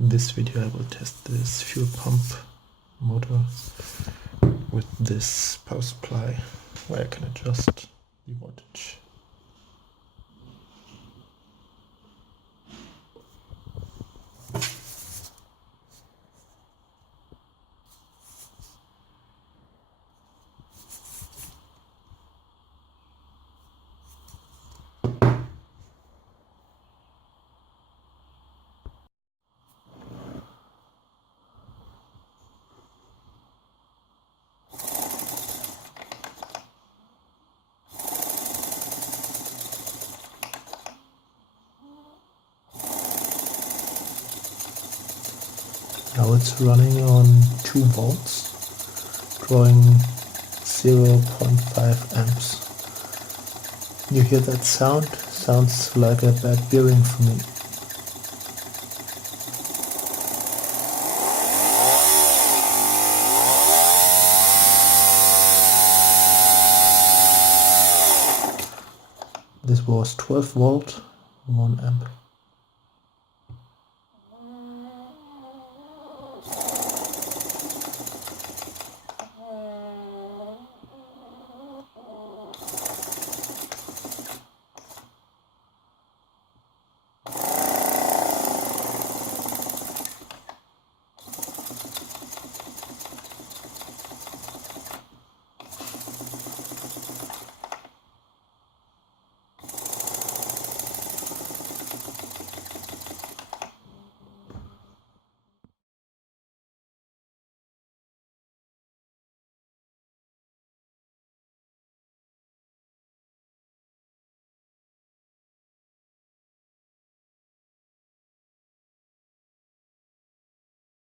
In this video I will test this fuel pump motor with this power supply where I can adjust the voltage. Now it's running on 2 volts, drawing 0.5 amps. You hear that sound? Sounds like a bad bearing for me. This was 12 volt, 1 amp.